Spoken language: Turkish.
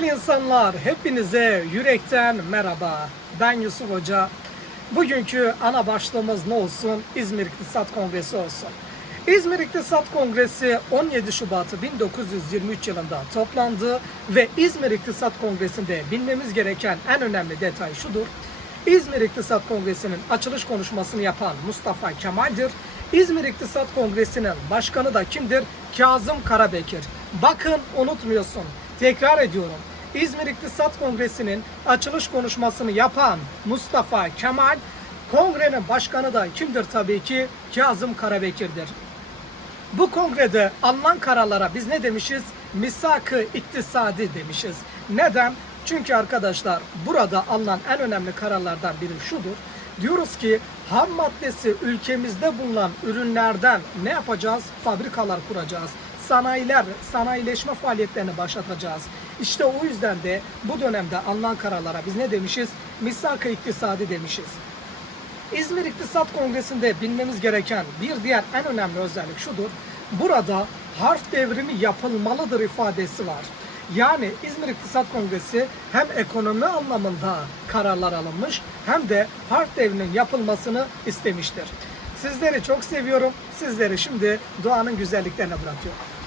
Güzel insanlar, hepinize yürekten merhaba. Ben Yusuf Hoca. Bugünkü ana başlığımız ne olsun? İzmir İktisat Kongresi olsun. İzmir İktisat Kongresi 17 Şubat 1923 yılında toplandı ve İzmir İktisat Kongresi'nde bilmemiz gereken en önemli detay şudur. İzmir İktisat Kongresi'nin açılış konuşmasını yapan Mustafa Kemal'dir. İzmir İktisat Kongresi'nin başkanı da kimdir? Kazım Karabekir. Bakın unutmuyorsun. Tekrar ediyorum. İzmir İktisat Kongresi'nin açılış konuşmasını yapan Mustafa Kemal, kongrenin başkanı da kimdir tabii ki? Kazım Karabekir'dir. Bu kongrede alınan kararlara biz ne demişiz? Misak-ı iktisadi demişiz. Neden? Çünkü arkadaşlar burada alınan en önemli kararlardan biri şudur. Diyoruz ki ham maddesi ülkemizde bulunan ürünlerden ne yapacağız? Fabrikalar kuracağız. Sanayiler, sanayileşme faaliyetlerini başlatacağız. İşte o yüzden de bu dönemde alınan kararlara biz ne demişiz? Misak-ı iktisadi demişiz. İzmir İktisat Kongresi'nde bilmemiz gereken bir diğer en önemli özellik şudur. Burada harf devrimi yapılmalıdır ifadesi var. Yani İzmir İktisat Kongresi hem ekonomi anlamında kararlar alınmış hem de harf devriminin yapılmasını istemiştir. Sizleri çok seviyorum. Sizleri şimdi doğanın güzelliklerine bırakıyorum.